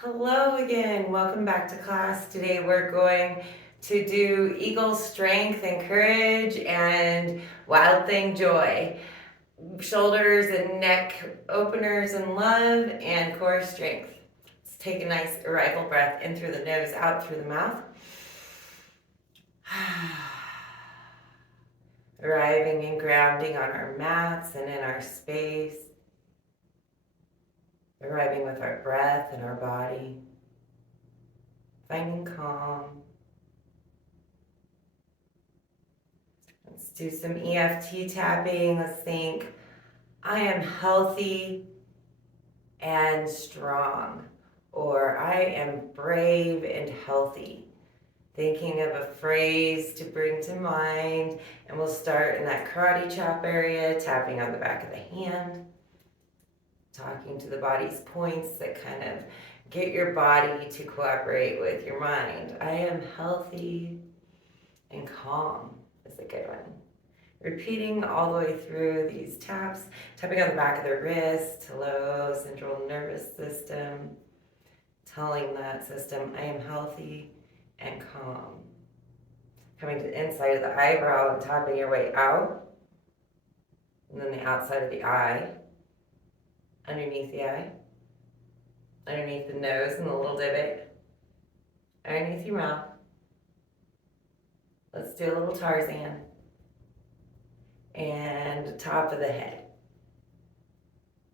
Hello again, welcome back to class. Today we're going to do Eagle Strength and Courage and Wild Thing Joy. Shoulders and neck openers and love and core strength. Let's take a nice arrival breath in through the nose, out through the mouth. Arriving and grounding on our mats and in our space. Arriving with our breath and our body. Finding calm. Let's do some EFT tapping. Let's think, I am healthy and strong, or I am brave and healthy. Thinking of a phrase to bring to mind, and we'll start in that karate chop area, tapping on the back of the hand, talking to the body's points that kind of get your body to cooperate with your mind. I am healthy and calm is a good one. Repeating all the way through these taps, tapping on the back of the wrist, hello, central nervous system, telling that system, I am healthy and calm. Coming to the inside of the eyebrow and tapping your way out, and then the outside of the eye, underneath the eye, underneath the nose and the little divot, underneath your mouth. Let's do a little Tarzan. And top of the head.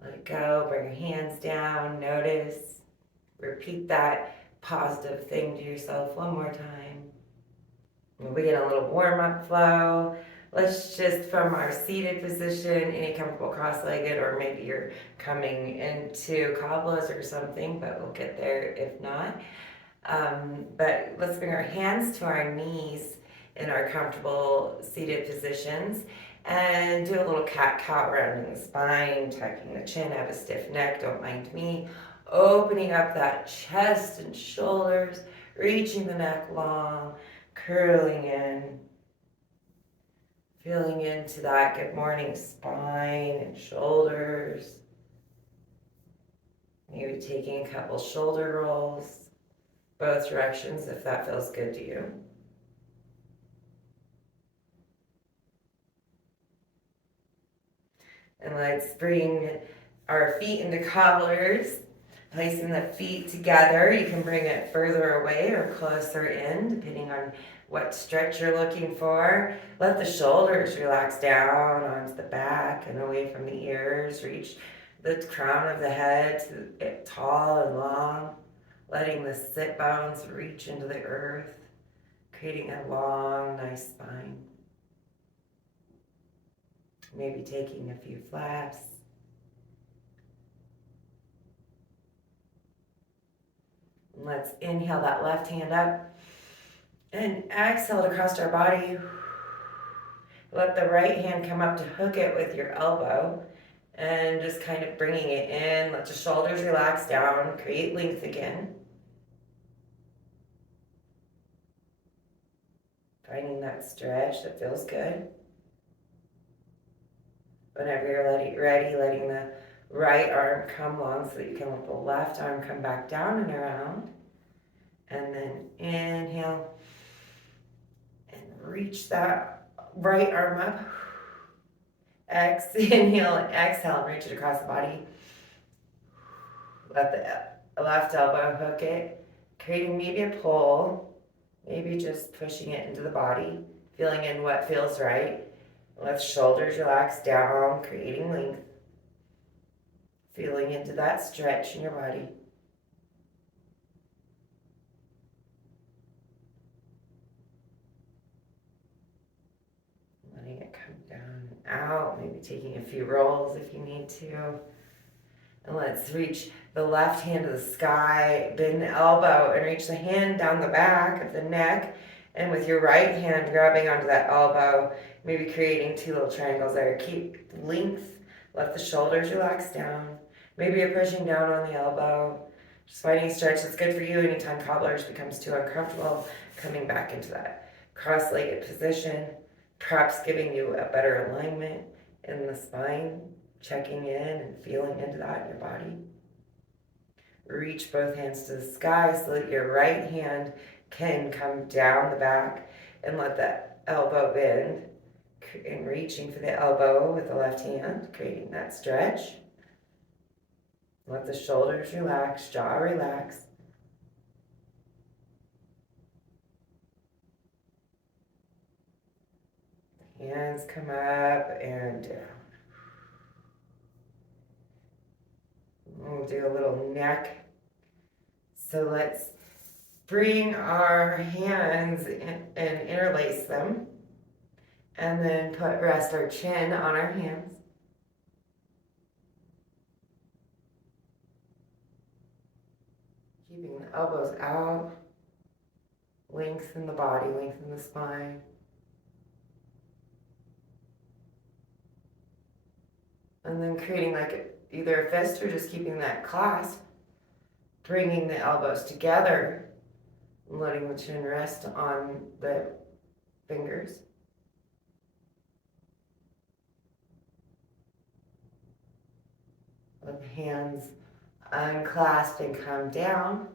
Let it go, bring your hands down, notice, repeat that positive thing to yourself one more time. And we get a little warm-up flow. Let's just, from our seated position, any comfortable cross-legged, or maybe you're coming into cobblas or something, but we'll get there if not. But let's bring our hands to our knees in our comfortable seated positions and do a little cat-cow rounding the spine, tucking the chin, have a stiff neck, don't mind me. Opening up that chest and shoulders, reaching the neck long, curling in. Feeling into that good morning spine and shoulders. Maybe taking a couple shoulder rolls, both directions if that feels good to you. And let's bring our feet into cobblers, placing the feet together. You can bring it further away or closer in, depending on what stretch you're looking for. Let the shoulders relax down onto the back and away from the ears. Reach the crown of the head to get tall and long, letting the sit bones reach into the earth, creating a long, nice spine. Maybe taking a few flaps. And let's inhale that left hand up and exhale to cross our body. Let the right hand come up to hook it with your elbow and just kind of bringing it in. Let the shoulders relax down, create length again. Finding that stretch that feels good. Whenever you're ready, letting the right arm come long so that you can let the left arm come back down and around. And then inhale and reach that right arm up. Inhale and exhale and reach it across the body. Let the left elbow hook it, creating maybe a pull, maybe just pushing it into the body, feeling in what feels right. Let shoulders relax down, creating length. Feeling into that stretch in your body. Letting it come down and out, maybe taking a few rolls if you need to. And let's reach the left hand to the sky, bend the elbow, and reach the hand down the back of the neck. And with your right hand grabbing onto that elbow, maybe creating two little triangles there. Keep length, let the shoulders relax down. Maybe you're pushing down on the elbow. Just finding a stretch that's good for you anytime cobblers becomes too uncomfortable. Coming back into that cross-legged position, perhaps giving you a better alignment in the spine. Checking in and feeling into that in your body. Reach both hands to the sky so that your right hand can come down the back and let the elbow bend. And reaching for the elbow with the left hand, creating that stretch. Let the shoulders relax, jaw relax. Hands come up and down. We'll do a little neck. So let's bring our hands in and interlace them. And then rest our chin on our hands. Keeping the elbows out. Lengthen the body, lengthen the spine. And then creating like either a fist or just keeping that clasp. Bringing the elbows together. And letting the chin rest on the fingers. Let the hands unclasp and come down.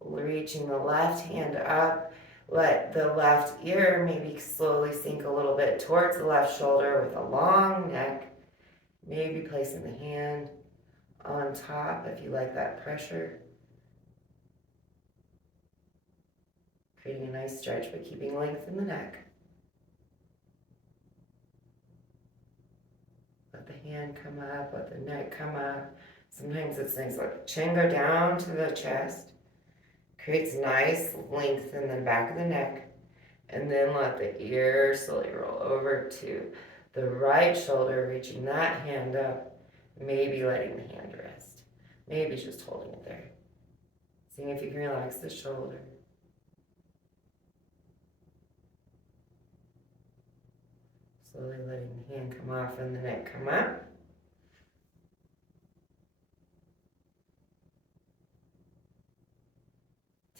Reaching the left hand up. Let the left ear maybe slowly sink a little bit towards the left shoulder with a long neck. Maybe placing the hand on top if you like that pressure. Creating a nice stretch but keeping length in the neck. Let the hand come up, let the neck come up. Sometimes it's nice, let the chin go down to the chest. Creates nice length in the back of the neck. And then let the ear slowly roll over to the right shoulder, reaching that hand up. Maybe letting the hand rest. Maybe just holding it there. Seeing if you can relax the shoulder. Slowly letting the hand come off and the neck come up.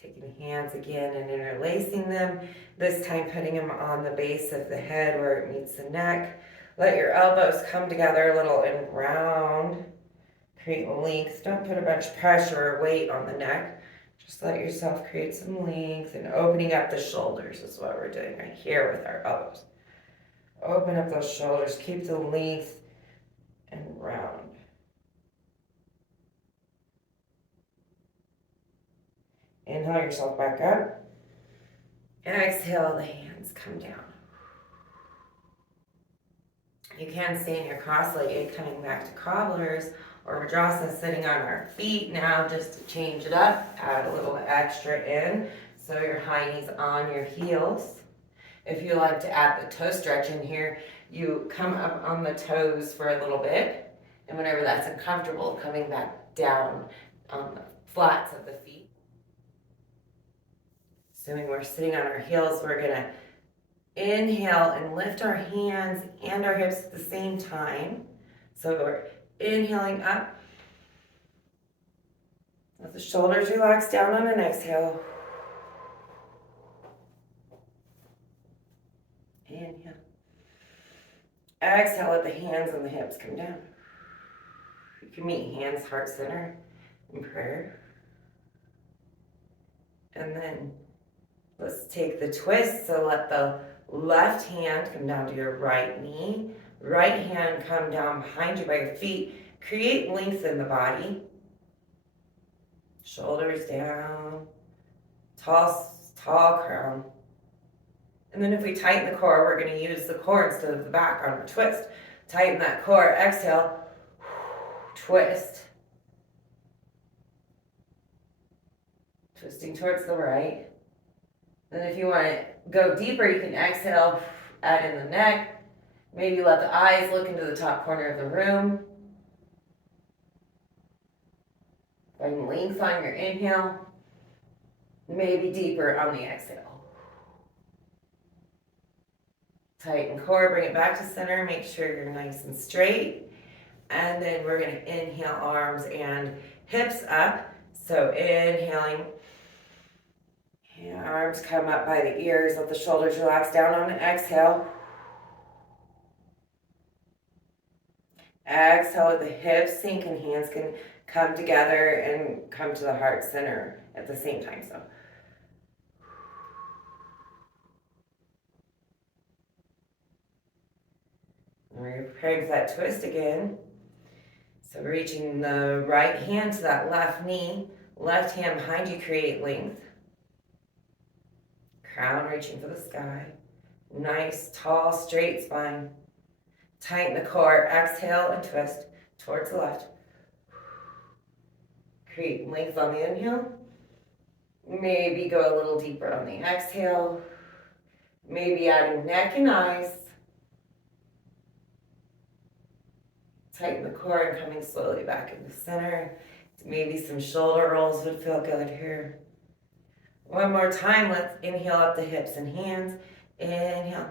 Taking the hands again and interlacing them. This time putting them on the base of the head where it meets the neck. Let your elbows come together a little and round. Create length. Don't put a bunch of pressure or weight on the neck. Just let yourself create some length and opening up the shoulders is what we're doing right here with our elbows. Open up those shoulders. Keep the length and round. Inhale yourself back up. Exhale, the hands come down. You can stay in your cross-legged, coming back to cobblers or Vrajasana, sitting on our feet now just to change it up. Add a little extra in. So your high knees on your heels. If you like to add the toe stretch in here, you come up on the toes for a little bit. And whenever that's uncomfortable, coming back down on the flats of the feet. Assuming we're sitting on our heels, we're gonna inhale and lift our hands and our hips at the same time. So we're inhaling up. Let the shoulders relax down on an exhale. Inhale. Exhale, let the hands and the hips come down. You can meet hands, heart center in prayer. And then let's take the twist. So let the left hand come down to your right knee. Right hand come down behind you by your feet. Create length in the body. Shoulders down. Tall crown. And then if we tighten the core, we're going to use the core instead of the back on our twist. Tighten that core. Exhale. Twist. Twisting towards the right. Then if you want to go deeper, you can exhale, add in the neck. Maybe let the eyes look into the top corner of the room. Find length on your inhale. Maybe deeper on the exhale. Tighten core, bring it back to center. Make sure you're nice and straight. And then we're going to inhale arms and hips up. So inhaling. Arms come up by the ears. Let the shoulders relax down on an exhale. Exhale, let the hips sink and hands can come together and come to the heart center at the same time. So we're preparing for that twist again. So reaching the right hand to that left knee, left hand behind you, create length. Crown reaching for the sky. Nice, tall, straight spine. Tighten the core. Exhale and twist towards the left. Create length on the inhale. Maybe go a little deeper on the exhale. Maybe adding neck and eyes. Tighten the core and coming slowly back into center. Maybe some shoulder rolls would feel good here. One more time, let's inhale up the hips and hands. Inhale,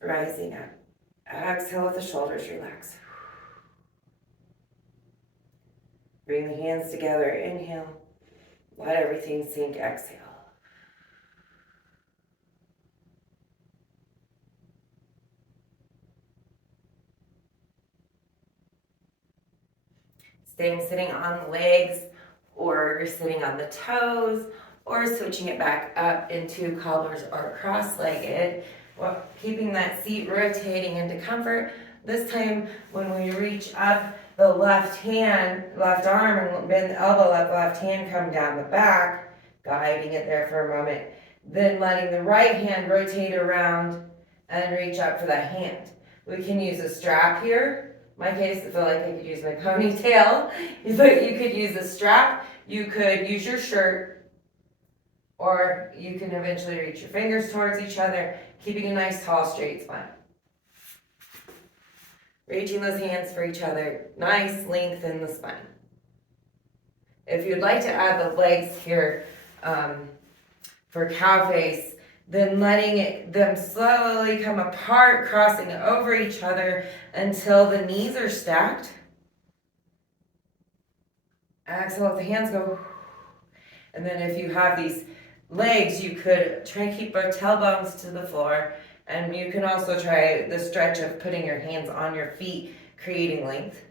rising up. Exhale, let the shoulders relax. Bring the hands together, inhale. Let everything sink, exhale. Staying sitting on the legs, or you're sitting on the toes, or switching it back up into cobblers or cross-legged. Well, keeping that seat rotating into comfort. This time, when we reach up, the left hand, left arm, and bend the elbow, let the left hand come down the back, guiding it there for a moment. Then letting the right hand rotate around and reach up for the hand. We can use a strap here. In my case, I feel like I could use my ponytail, but you could use a strap, you could use your shirt, or you can eventually reach your fingers towards each other, keeping a nice tall straight spine. Reaching those hands for each other, nice length in the spine. If you'd like to add the legs here for cow face, then letting them slowly come apart, crossing over each other until the knees are stacked. Exhale, let the hands go. And then if you have these legs, you could try and keep both tailbones to the floor. And you can also try the stretch of putting your hands on your feet, creating length.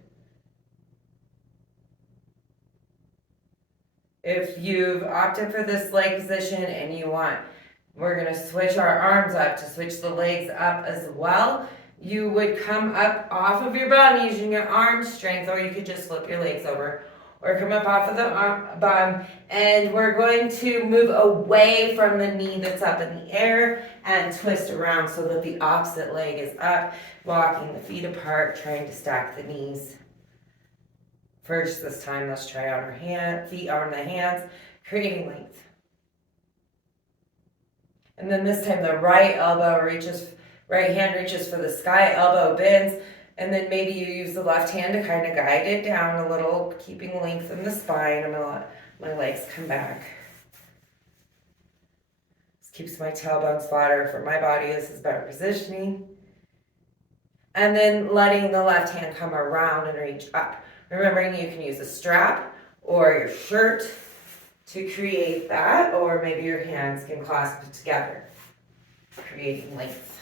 If you've opted for this leg position and you want, we're going to switch our arms up to switch the legs up as well. You would come up off of your bum using your arm strength, or you could just flip your legs over, or come up off of the bum, and we're going to move away from the knee that's up in the air and twist around so that the opposite leg is up, walking the feet apart, trying to stack the knees. First, this time, let's try on our feet on the hands, creating length. And then this time the right hand reaches for the sky, elbow bends, and then maybe you use the left hand to kind of guide it down a little, keeping length in the spine. I'm gonna let my legs come back. This keeps my tailbones flatter for my body. This is better positioning. And then letting the left hand come around and reach up. Remembering you can use a strap or your shirt to create that, or maybe your hands can clasp it together, creating length.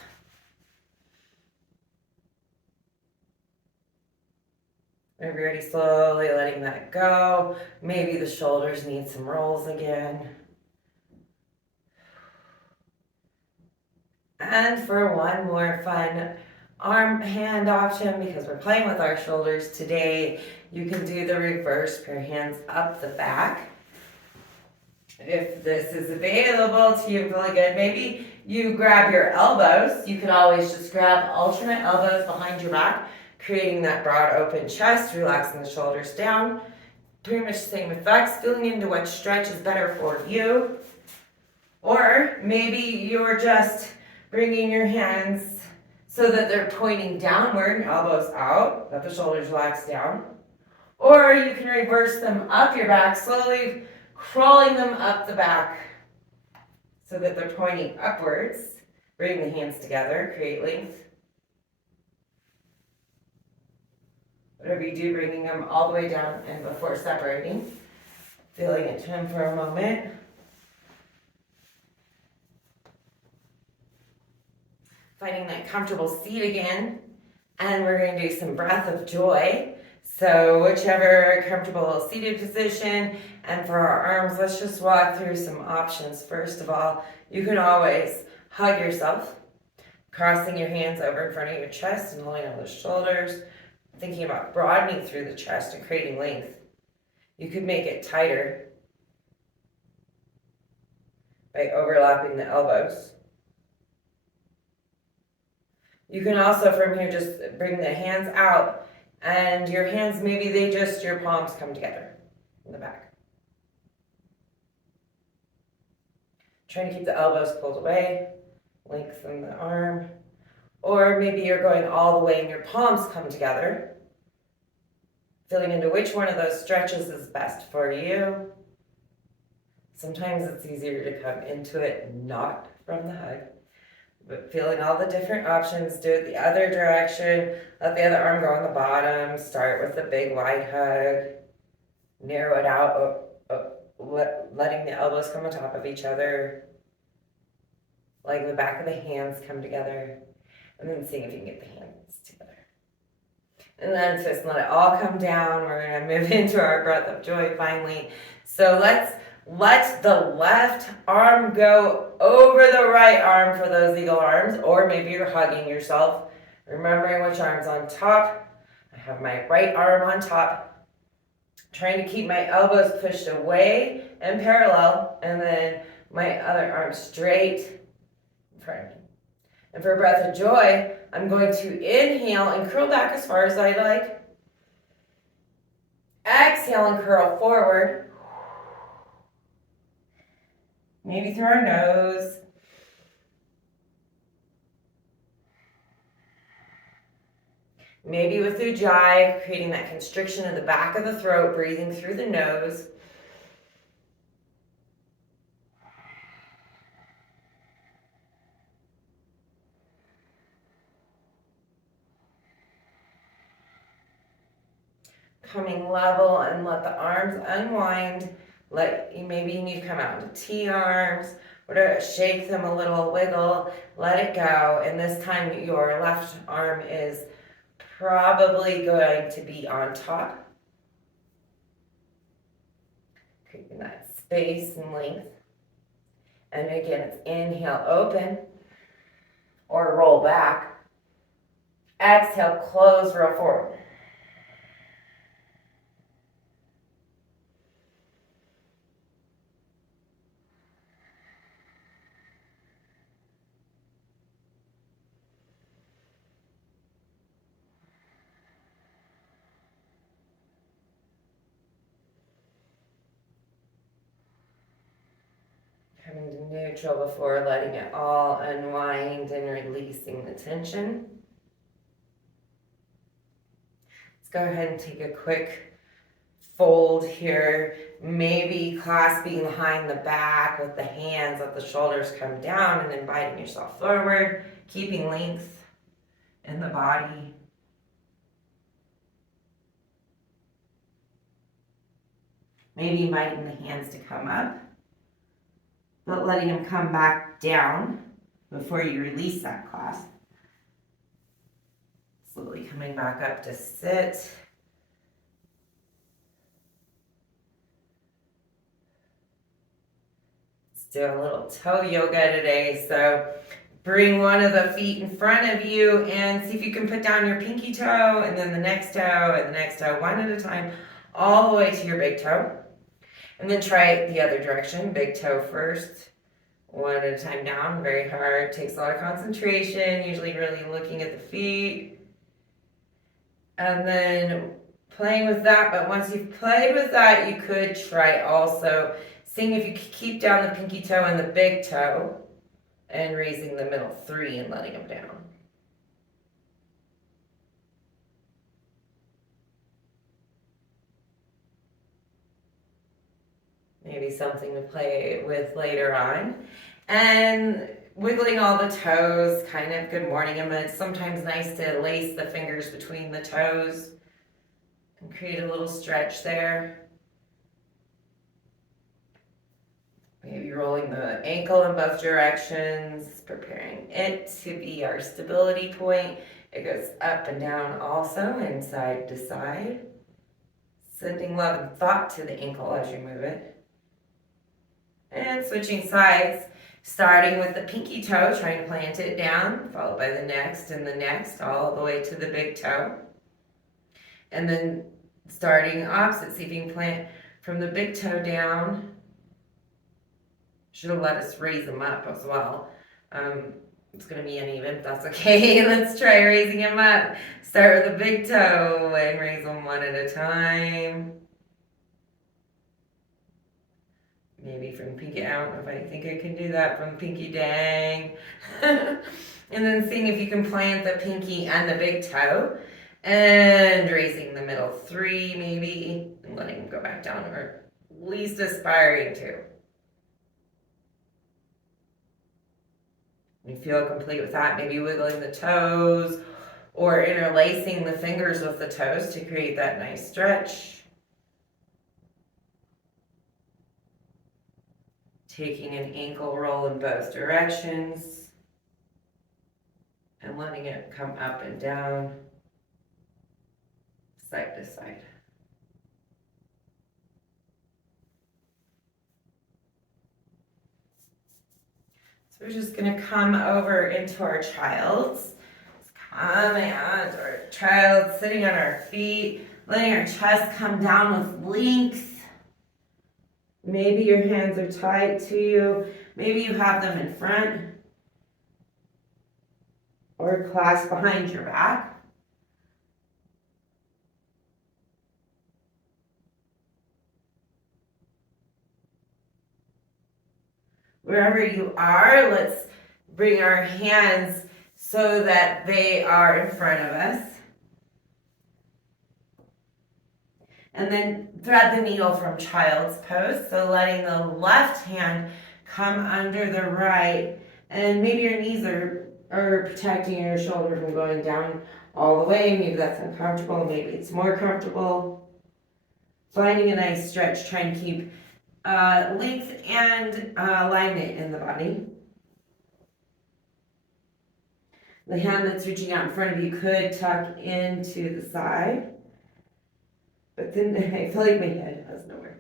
Maybe you're already slowly letting that go. Maybe the shoulders need some rolls again. And for one more fun arm hand option, because we're playing with our shoulders today, you can do the reverse, pair hands up the back. If this is available to you, really good. Maybe you grab your elbows. You can always just grab alternate elbows behind your back, creating that broad open chest, relaxing the shoulders down. Pretty much the same effects, feeling into what stretch is better for you. Or maybe you're just bringing your hands so that they're pointing downward, elbows out, let the shoulders relax down. Or you can reverse them up your back, slowly crawling them up the back so that they're pointing upwards. Bring the hands together, create length. Whatever you do, bringing them all the way down and before separating. Feeling it to them for a moment. Finding that comfortable seat again. And we're going to do some breath of joy. So whichever comfortable seated position. And for our arms, let's just walk through some options. First of all, you can always hug yourself, crossing your hands over in front of your chest and holding on the shoulders, thinking about broadening through the chest and creating length. You could make it tighter by overlapping the elbows. You can also from here just bring the hands out, and your hands, maybe your palms come together in the back. Trying to keep the elbows pulled away, lengthen the arm. Or maybe you're going all the way and your palms come together. Feeling into which one of those stretches is best for you. Sometimes it's easier to come into it not from the hug. But feeling all the different options, do it the other direction. Let the other arm go on the bottom. Start with a big wide hug. Narrow it out, letting the elbows come on top of each other. Letting the back of the hands come together. And then seeing if you can get the hands together. And then just let it all come down. We're going to move into our breath of joy finally. So let's let the left arm go over the right arm for those eagle arms. Or maybe you're hugging yourself. Remembering which arm's on top. I have my right arm on top. Trying to keep my elbows pushed away and parallel. And then my other arm straight in front of me. And for a breath of joy, I'm going to inhale and curl back as far as I like. Exhale and curl forward. Maybe through our nose. Maybe with Ujjayi, creating that constriction in the back of the throat, breathing through the nose. Coming level and let the arms unwind. Maybe you need to come out into T-arms, whatever, shake them a little, wiggle, let it go. And this time your left arm is probably going to be on top. Creating that space and length. And again, it's inhale, open, or roll back. Exhale, close, roll forward. Coming to neutral before letting it all unwind and releasing the tension. Let's go ahead and take a quick fold here. Maybe clasping behind the back with the hands, let the shoulders come down and inviting yourself forward, keeping length in the body. Maybe inviting the hands to come up, but letting them come back down before you release that clasp. Slowly coming back up to sit. Let's do a little toe yoga today. So bring one of the feet in front of you and see if you can put down your pinky toe and then the next toe and the next toe, one at a time, all the way to your big toe. And then try it the other direction, big toe first, one at a time down, very hard, takes a lot of concentration, usually really looking at the feet. And then playing with that, but once you've played with that, you could try also seeing if you could keep down the pinky toe and the big toe and raising the middle three and letting them down. Maybe something to play with later on. And wiggling all the toes, kind of good morning. And it's sometimes nice to lace the fingers between the toes and create a little stretch there. Maybe rolling the ankle in both directions, preparing it to be our stability point. It goes up and down also and side to side. Sending love and thought to the ankle as you move it. And switching sides, starting with the pinky toe, trying to plant it down, followed by the next and the next, all the way to the big toe. And then starting opposite, see if you can plant from the big toe down. Should have let us raise them up as well. It's going to be uneven, but that's okay. Let's try raising them up. Start with the big toe and raise them one at a time. Maybe from pinky, I don't know if I think I can do that from pinky dang. And then seeing if you can plant the pinky and the big toe. And raising the middle 3 maybe. And letting them go back down, or at least aspiring to. You feel complete with that, maybe wiggling the toes or interlacing the fingers with the toes to create that nice stretch. Taking an ankle roll in both directions and letting it come up and down, side to side. We're just going to come over into our child's. Coming on to our child, sitting on our feet, letting our chest come down with length. Maybe your hands are tied to you. Maybe you have them in front or clasped behind your back. Wherever you are, let's bring our hands so that they are in front of us. And then thread the needle from child's pose. So letting the left hand come under the right. And maybe your knees are protecting your shoulder from going down all the way. Maybe that's uncomfortable. Maybe it's more comfortable. Finding a nice stretch, trying to keep length and alignment in the body. The hand that's reaching out in front of you could tuck into the side. But then I feel like my head has nowhere.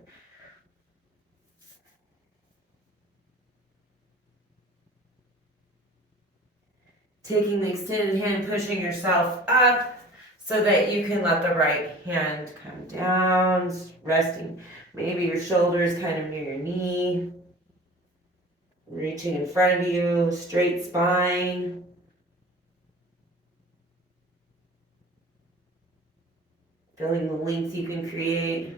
Taking the extended hand, pushing yourself up so that you can let the right hand come down, resting. Maybe your shoulders kind of near your knee. Reaching in front of you, straight spine. Feeling the length you can create.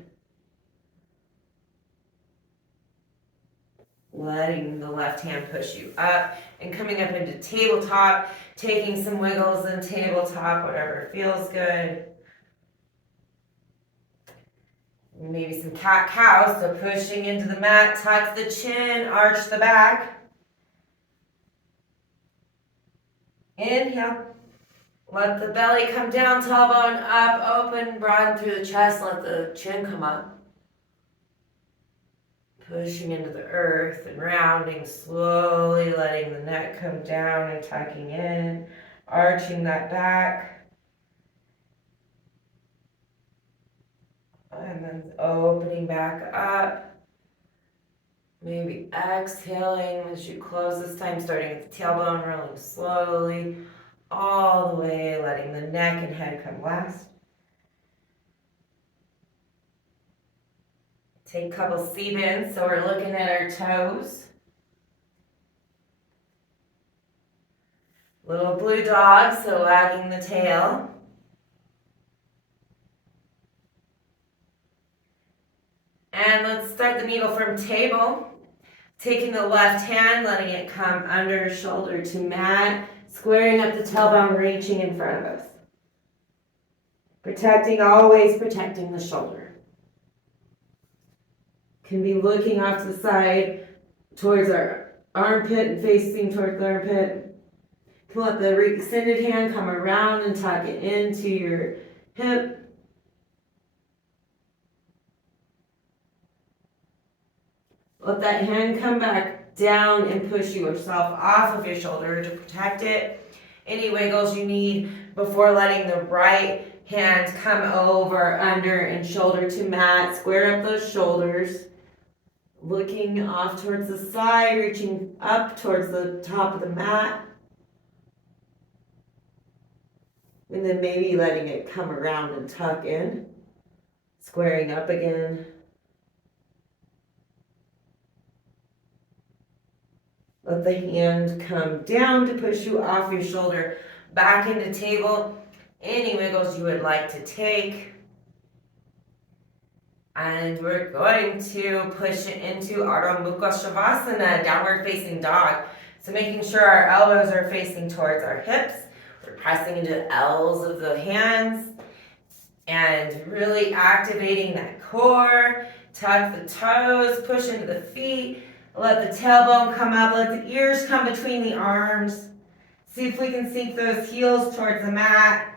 Letting the left hand push you up and coming up into tabletop, taking some wiggles in tabletop, whatever feels good. Maybe some cat-cow, so pushing into the mat, tuck the chin, arch the back. Inhale. Let the belly come down, tailbone up, open, broaden through the chest, let the chin come up. Pushing into the earth and rounding slowly, letting the neck come down and tucking in, arching that back. And then opening back up. Maybe exhaling as you close this time, starting at the tailbone, rolling slowly all the way, letting the neck and head come last. Take a couple seat bends, so we're looking at our toes. Little blue dog, so wagging the tail. And let's start the needle from table. Taking the left hand, letting it come under shoulder to mat, squaring up the tailbone, reaching in front of us. Always protecting the shoulder. Can be looking off to the side towards our armpit and facing towards the armpit. Can let the extended hand come around and tuck it into your hip. Let that hand come back down and push yourself off of your shoulder to protect it. Any wiggles you need before letting the right Hands come over, under, and shoulder to mat. Square up those shoulders. Looking off towards the side, reaching up towards the top of the mat. And then maybe letting it come around and tuck in. Squaring up again. Let the hand come down to push you off your shoulder, back into table. Any wiggles you would like to take. And we're going to push it into Ardha Mukha Shavasana, downward facing dog. So making sure our elbows are facing towards our hips. We're pressing into the L's of the hands and really activating that core. Tuck the toes, push into the feet. Let the tailbone come up, let the ears come between the arms. See if we can sink those heels towards the mat.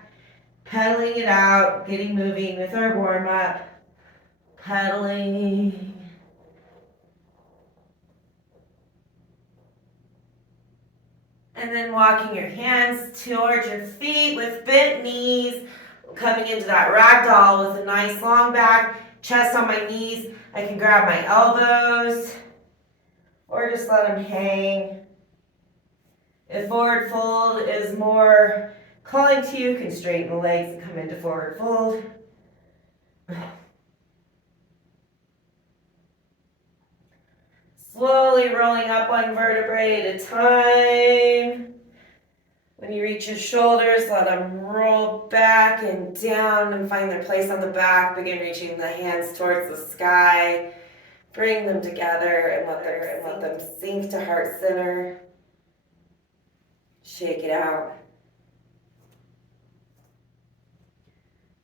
Pedaling it out, getting moving with our warm up. Pedaling. And then walking your hands towards your feet with bent knees. Coming into that ragdoll with a nice long back, chest on my knees. I can grab my elbows or just let them hang. If forward fold is more calling to you, you can straighten the legs and come into forward fold. Slowly rolling up one vertebrae at a time. When you reach your shoulders, let them roll back and down and find their place on the back. Begin reaching the hands towards the sky. Bring them together and let them sink to heart center. Shake it out.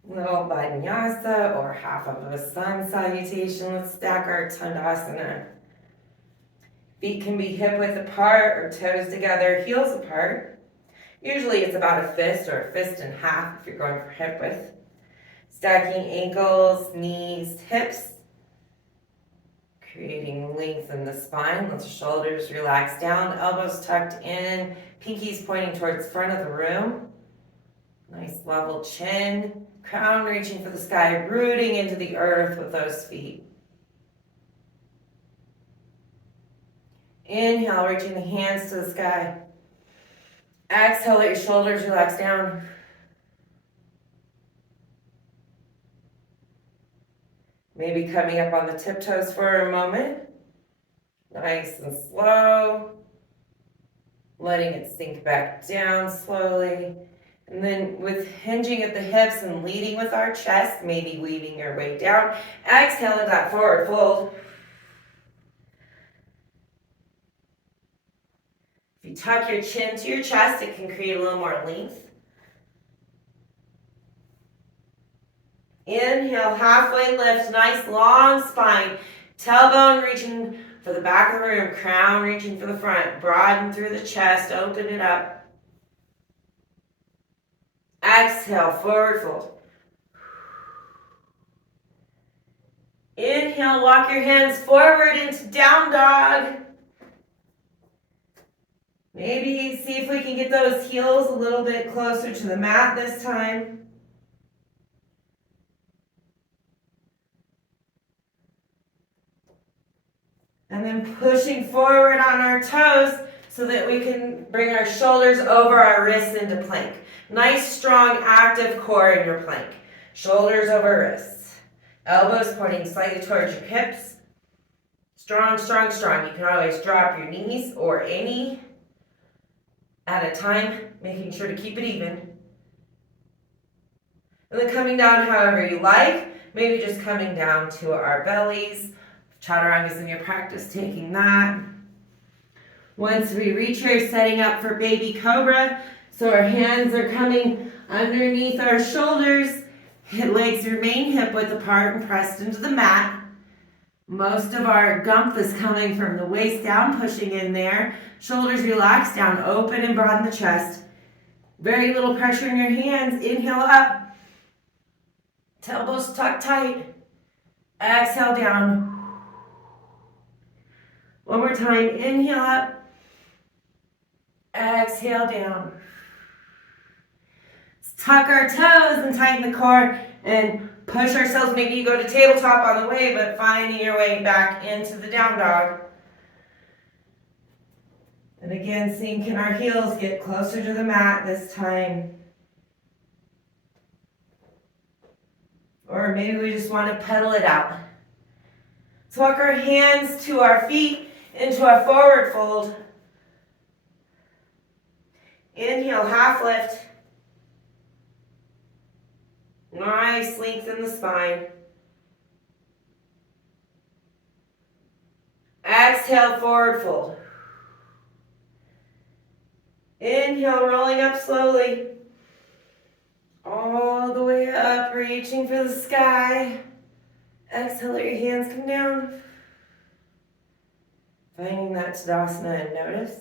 Little Vinyasa or half of a sun salutation. Let's stack our Tandasana. Feet can be hip width apart or toes together, heels apart. Usually it's about a fist or a fist and a half if you're going for hip width. Stacking ankles, knees, hips. Creating length in the spine. Let the shoulders relax down, elbows tucked in, pinkies pointing towards front of the room. Nice level chin, crown reaching for the sky, rooting into the earth with those feet. Inhale, reaching the hands to the sky. Exhale, let your shoulders relax down. Maybe coming up on the tiptoes for a moment. Nice and slow. Letting it sink back down slowly. And then with hinging at the hips and leading with our chest, maybe weaving your way down. Exhale into that forward fold. If you tuck your chin to your chest, it can create a little more length. Inhale, halfway lift, nice long spine. Tailbone reaching for the back of the room, crown reaching for the front. Broaden through the chest, open it up. Exhale, forward fold. Inhale, walk your hands forward into down dog. Maybe see if we can get those heels a little bit closer to the mat this time. And then pushing forward on our toes so that we can bring our shoulders over our wrists into plank. Nice, strong, active core in your plank. Shoulders over wrists. Elbows pointing slightly towards your hips. Strong, strong, strong. You can always drop your knees or any at a time, making sure to keep it even. And then coming down however you like. Maybe just coming down to our bellies. Chaturanga's in your practice, taking that. Once we reach here, setting up for baby cobra. So our hands are coming underneath our shoulders. Legs remain hip width apart and pressed into the mat. Most of our gump is coming from the waist down, pushing in there. Shoulders relax down, open and broaden the chest. Very little pressure in your hands. Inhale up. Elbows tucked tight. Exhale down. One more time, inhale up, exhale down. tuck our toes and tighten the core and push ourselves. Maybe you go to tabletop on the way, but finding your way back into the down dog. And again, seeing can our heels get closer to the mat this time. Or maybe we just want to pedal it out. Let's walk our hands to our feet into a forward fold. Inhale, half lift. Nice length in the spine. Exhale, forward fold. Inhale, rolling up slowly. All the way up, reaching for the sky. Exhale, let your hands come down. Finding that Tadasana and notice.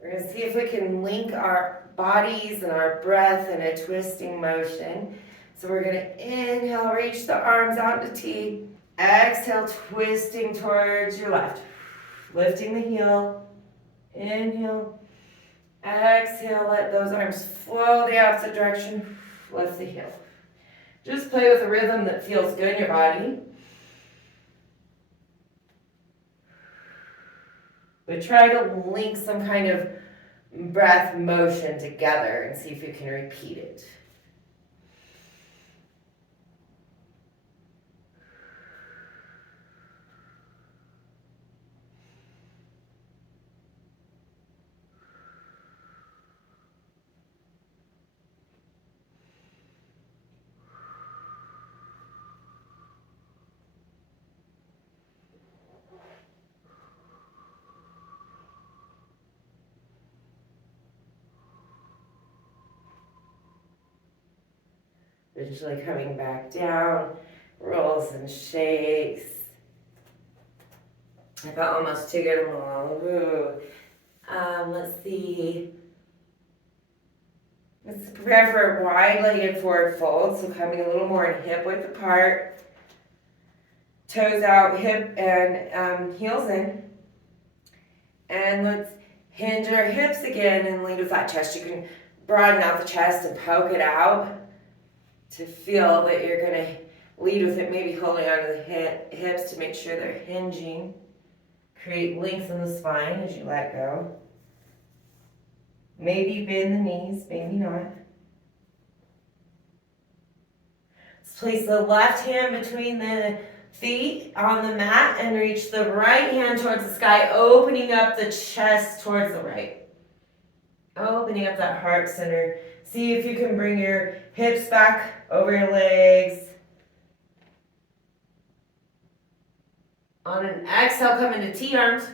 We're going to see if we can link our bodies and our breath in a twisting motion. So we're going to inhale, reach the arms out to T. Exhale, twisting towards your left. Lifting the heel. Inhale. Exhale, let those arms flow the opposite direction. Lift the heel. Just play with a rhythm that feels good in your body. But try to link some kind of breath motion together and see if you can repeat it. Eventually coming back down, rolls and shakes. I felt almost too good. Let's see. Let's prepare for a wide-legged forward fold. So coming a little more in hip width apart. Toes out, hip and heels in. And let's hinge our hips again and lead with that chest. You can broaden out the chest and poke it out to feel that you're going to lead with it, maybe holding onto the hips to make sure they're hinging. Create length in the spine as you let go. Maybe bend the knees, maybe not. Let's place the left hand between the feet on the mat and reach the right hand towards the sky, opening up the chest towards the right. Opening up that heart center. See if you can bring your hips back over your legs. On an exhale, come into T-arms.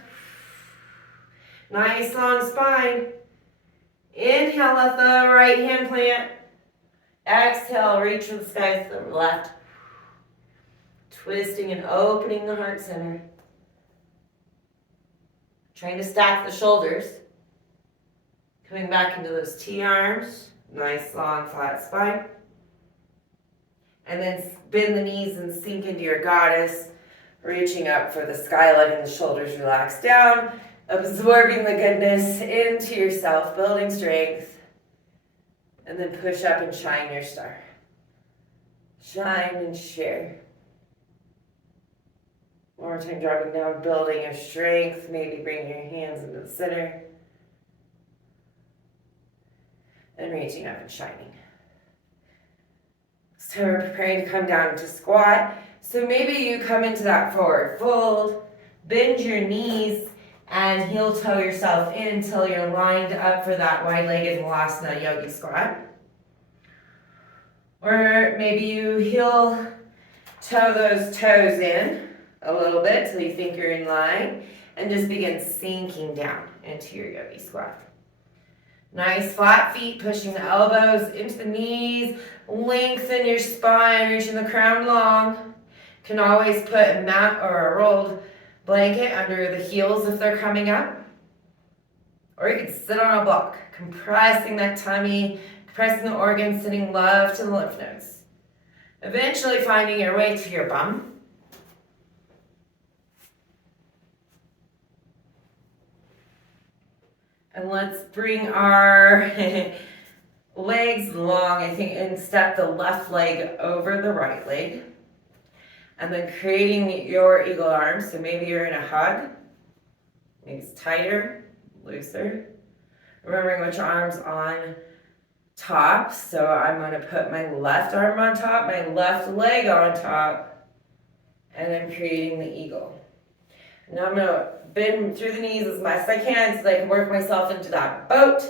Nice long spine. Inhale, let the right hand plant. Exhale, reach for the sky to the left. Twisting and opening the heart center. Trying to stack the shoulders. Coming back into those T-arms. Nice, long, flat spine. And then bend the knees and sink into your goddess. Reaching up for the sky, letting the shoulders relax down. Absorbing the goodness into yourself, building strength. And then push up and shine your star. Shine and share. One more time, dropping down, building your strength. Maybe bring your hands into the center. And reaching up and shining. So we're preparing to come down to squat. So maybe you come into that forward fold, bend your knees, and heel toe yourself in until you're lined up for that wide-legged Malasana Yogi squat. Or maybe you heel toe those toes in a little bit till you think you're in line, and just begin sinking down into your yogi squat. Nice flat feet, pushing the elbows into the knees, lengthen your spine, reaching the crown long. Can always put a mat or a rolled blanket under the heels if they're coming up. Or you can sit on a block, compressing that tummy, compressing the organs, sending love to the lymph nodes. Eventually finding your way to your bum. And let's bring our legs long, I think, and step the left leg over the right leg. And then creating your eagle arms. So maybe you're in a hug. Maybe it's tighter, looser. Remembering which arm's on top. So I'm going to put my left arm on top, my left leg on top, and then creating the eagle. Now I'm going to bend through the knees as best I can so that I can work myself into that boat.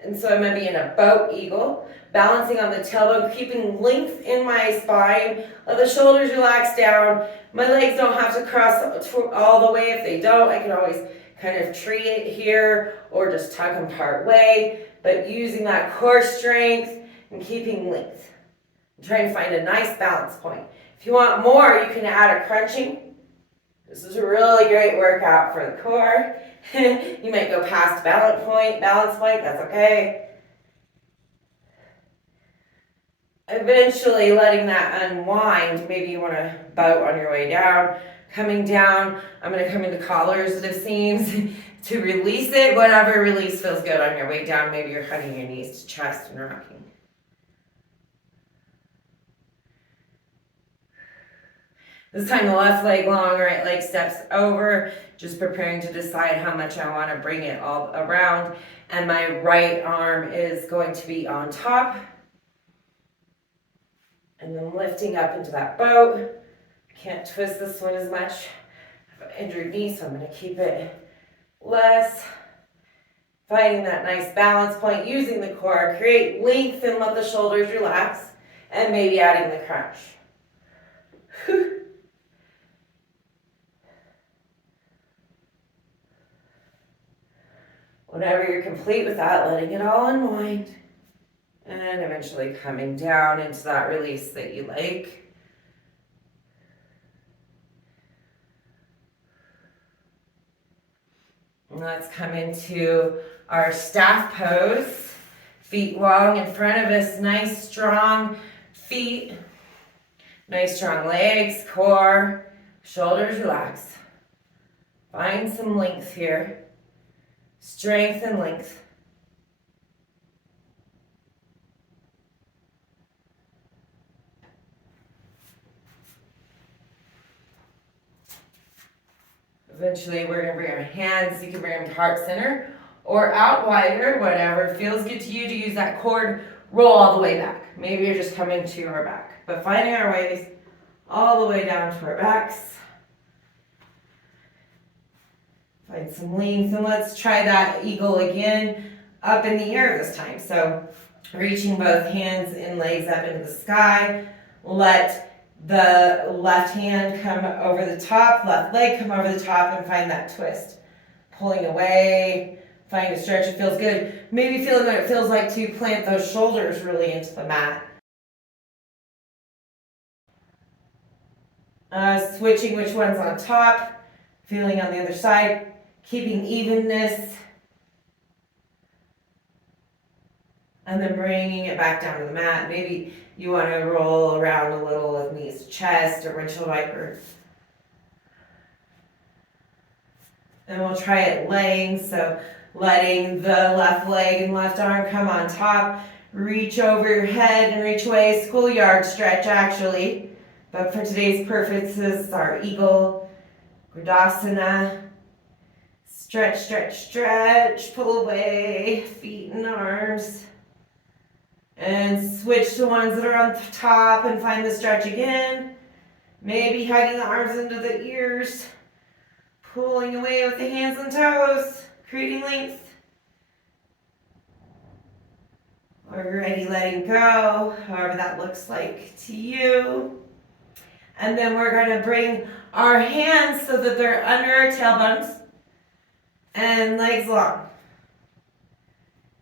And so I'm going to be in a boat eagle, balancing on the tailbone, keeping length in my spine. Let the shoulders relax down. My legs don't have to cross all the way. If they don't, I can always kind of tree it here or just tuck them part way. But using that core strength and keeping length. I'm trying to find a nice balance point. If you want more, you can add a crunching. This is a really great workout for the core. You might go past balance point, that's okay. Eventually letting that unwind, maybe you want to boat on your way down. Coming down, I'm going to come into collars of seams to release it. Whatever release feels good on your way down. Maybe you're hugging your knees to chest and rocking. This time the left leg long, right leg steps over, just preparing to decide how much I want to bring it all around. And my right arm is going to be on top. And then lifting up into that boat. Can't twist this one as much. I have an injured knee, so I'm going to keep it less. Finding that nice balance point, using the core. Create length and let the shoulders relax. And maybe adding the crunch. Whew. Whenever you're complete with that, letting it all unwind. And eventually coming down into that release that you like. And let's come into our staff pose. Feet long in front of us, nice strong feet. Nice strong legs, core, shoulders relax. Find some length here. Strength and length. Eventually we're going to bring our hands, you can bring them heart center or out wider, whatever feels good to you to use that cord, roll all the way back. Maybe you're just coming to our back, but finding our ways all the way down to our backs. Find some length, and let's try that eagle again, up in the air this time. So reaching both hands and legs up into the sky. Let the left hand come over the top, left leg come over the top, and find that twist. Pulling away, find a stretch that feels good. Maybe feeling what it feels like to plant those shoulders really into the mat. Switching which one's on top, feeling on the other side. Keeping evenness, and then bringing it back down to the mat. Maybe you want to roll around a little with knees to chest or windshield wiper. And we'll try it laying, so letting the left leg and left arm come on top. Reach over your head and reach away. Schoolyard stretch, actually. But for today's purposes, our eagle, Gurdasana. Stretch, stretch, stretch, pull away, feet and arms. And switch to ones that are on top and find the stretch again. Maybe hugging the arms into the ears. Pulling away with the hands and toes, creating length. Already letting go, however that looks like to you. And then we're going to bring our hands so that they're under our tailbones. And legs long.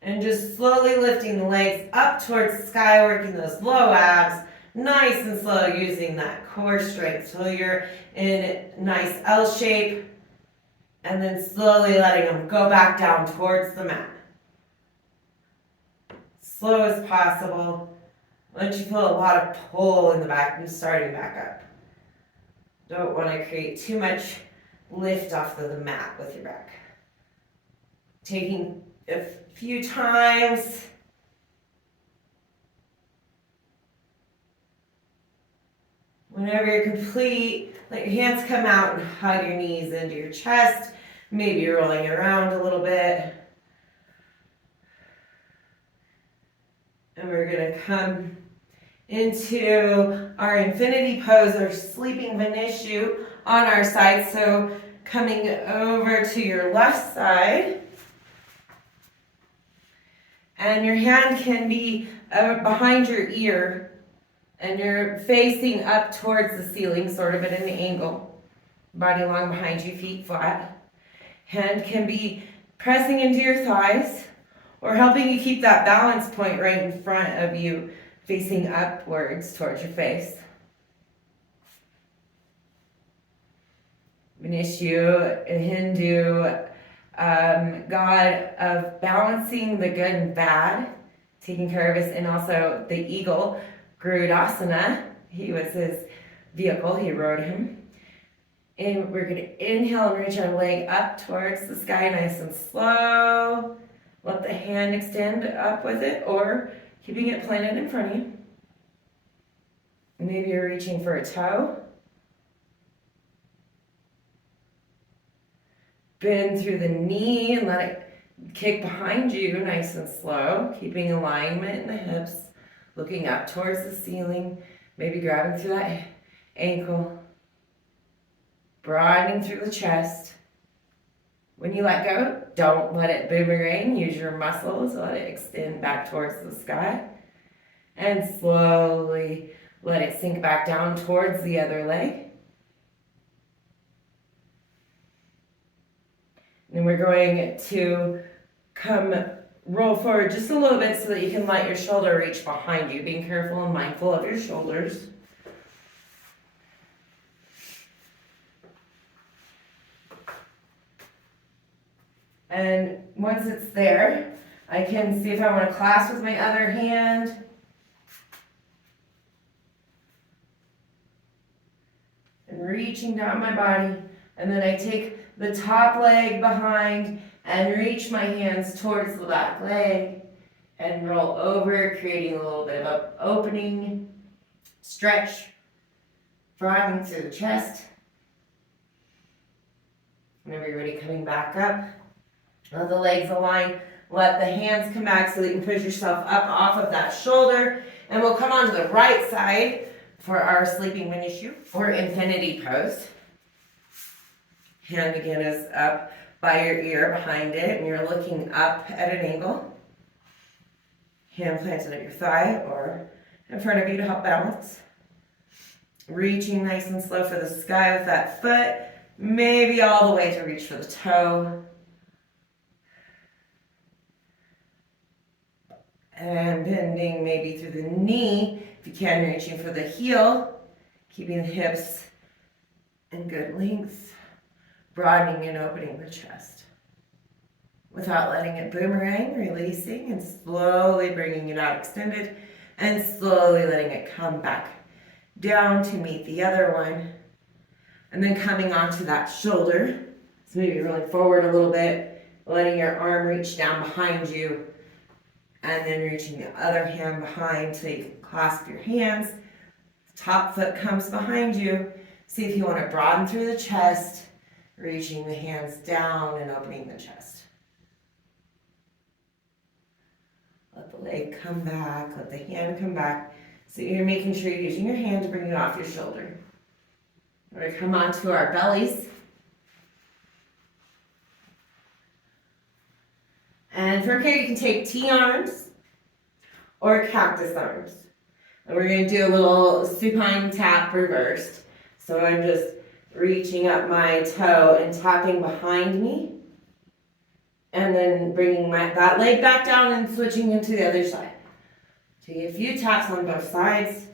And just slowly lifting the legs up towards the sky, working those low abs, nice and slow, using that core strength. So you're in nice L shape, and then slowly letting them go back down towards the mat. Slow as possible. Once you feel a lot of pull in the back, and starting back up. Don't want to create too much lift off of the mat with your back. Taking a few times. Whenever you're complete, let your hands come out and hug your knees into your chest. Maybe you're rolling around a little bit. And we're gonna come into our infinity pose, our sleeping Venishu on our side. So coming over to your left side. And your hand can be behind your ear. And you're facing up towards the ceiling, sort of at an angle. Body long behind you, feet flat. Hand can be pressing into your thighs or helping you keep that balance point right in front of you, facing upwards towards your face. Venishu, a Hindu god of balancing the good and bad, taking care of us, and also the eagle. Garudasana, he was his vehicle, he rode him. And we're gonna inhale and reach our leg up towards the sky, nice and slow. Let the hand extend up with it, or keeping it planted in front of you. Maybe you're reaching for a toe. Bend through the knee and let it kick behind you, nice and slow, keeping alignment in the hips. Looking up towards the ceiling, maybe grabbing through that ankle, broadening through the chest. When you let go, don't let it boomerang. Use your muscles, let it extend back towards the sky. And slowly let it sink back down towards the other leg. And we're going to roll forward just a little bit so that you can let your shoulder reach behind you, being careful and mindful of your shoulders. And once it's there, I can see if I want to clasp with my other hand. And reaching down my body. And then I take the top leg behind and reach my hands towards the back leg and roll over, creating a little bit of an opening, stretch, broadening through the chest. Whenever you're ready, coming back up, let the legs align, let the hands come back so that you can push yourself up off of that shoulder, and we'll come onto the right side for our sleeping Venishu or infinity pose. Hand again is up by your ear behind it, and you're looking up at an angle. Hand planted at your thigh or in front of you to help balance. Reaching nice and slow for the sky with that foot, maybe all the way to reach for the toe. And bending maybe through the knee, if you can, reaching for the heel, keeping the hips in good length. Broadening and opening the chest without letting it boomerang, releasing and slowly bringing it out extended and slowly letting it come back down to meet the other one, and then coming onto that shoulder. So maybe rolling forward a little bit, letting your arm reach down behind you, and then reaching the other hand behind so you can clasp your hands. The top foot comes behind you. See if you want to broaden through the chest, reaching the hands down and opening the chest. Let the leg come back, let the hand come back. So you're making sure you're using your hand to bring you off your shoulder. We're going to come onto our bellies. And from here you can take T-arms or cactus arms. And we're going to do a little supine tap reversed. So I'm just reaching up my toe and tapping behind me, and then bringing that leg back down and switching into the other side. Take a few taps on both sides.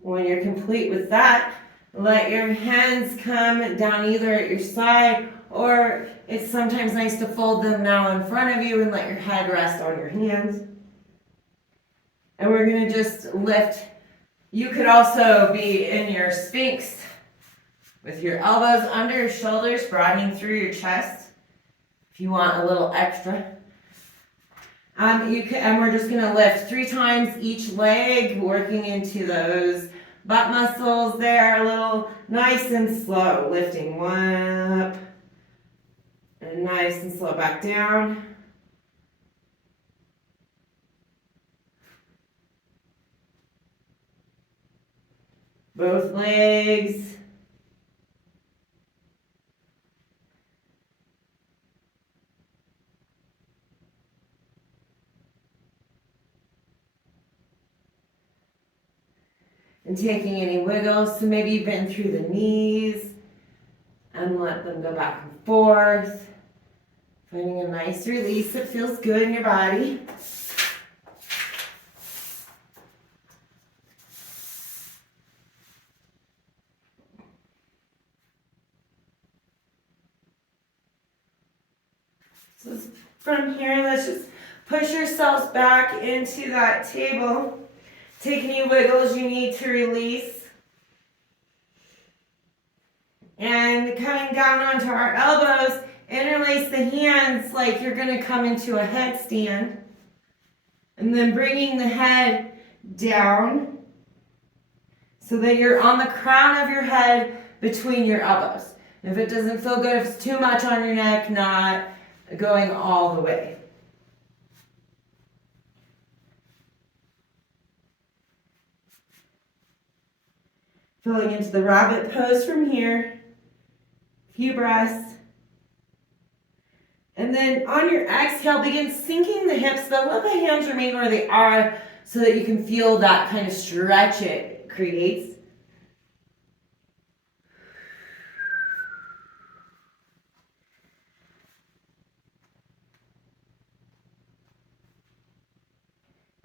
When you're complete with that, let your hands come down either at your side, or it's sometimes nice to fold them now in front of you and let your head rest on your hands. And we're going to just lift You could also be in your Sphinx with your elbows under your shoulders, broadening through your chest if you want a little extra. And we're just gonna lift 3 times each leg, working into those butt muscles there, a little nice and slow, lifting 1 up, and nice and slow back down. Both legs. And taking any wiggles, so maybe you've been through the knees, and let them go back and forth. Finding a nice release that feels good in your body. So from here, let's just push yourselves back into that table. Take any wiggles you need to release. And coming down onto our elbows, interlace the hands like you're going to come into a headstand. And then bringing the head down so that you're on the crown of your head between your elbows. If it doesn't feel good, if it's too much on your neck, not going all the way. Filling into the rabbit pose from here. Few breaths. And then on your exhale, begin sinking the hips, but let the hands remain where they are so that you can feel that kind of stretch it creates.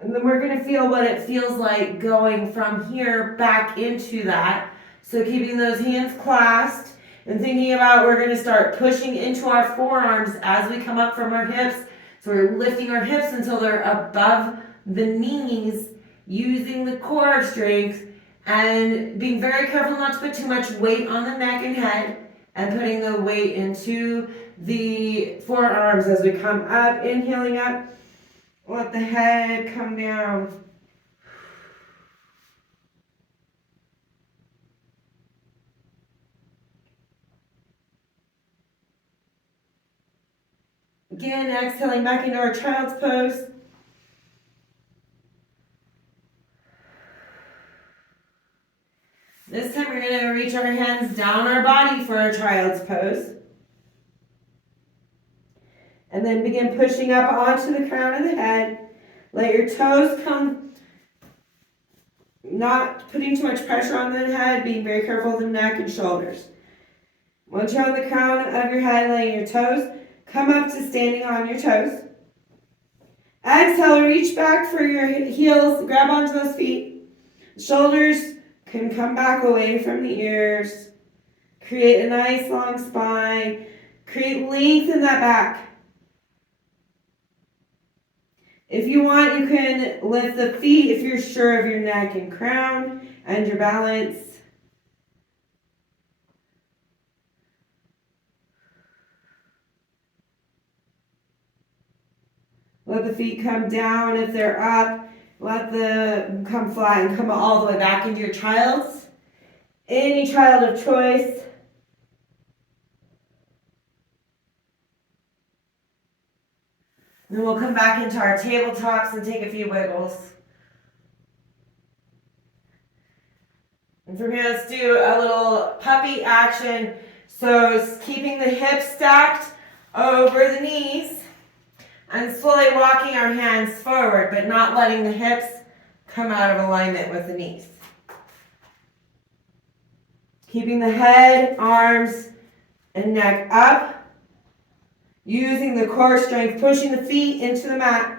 And then we're going to feel what it feels like going from here back into that. So keeping those hands clasped and thinking about we're going to start pushing into our forearms as we come up from our hips. So we're lifting our hips until they're above the knees, using the core strength and being very careful not to put too much weight on the neck and head, and putting the weight into the forearms as we come up, inhaling up. Let the head come down. Again, exhaling back into our child's pose. This time we're going to reach our hands down our body for our child's pose. And then begin pushing up onto the crown of the head. Let your toes come, not putting too much pressure on the head, being very careful of the neck and shoulders. Once you're on the crown of your head, letting your toes come up to standing on your toes. Exhale, reach back for your heels, grab onto those feet. Shoulders can come back away from the ears. Create a nice long spine. Create length in that back. If you want, you can lift the feet if you're sure of your neck and crown and your balance. Let the feet come down if they're up. Let them come flat and come all the way back into your child's. Any child of choice. Then we'll come back into our tabletops and take a few wiggles. And from here, let's do a little puppy action. So keeping the hips stacked over the knees and slowly walking our hands forward, but not letting the hips come out of alignment with the knees. Keeping the head, arms, and neck up. Using the core strength, pushing the feet into the mat.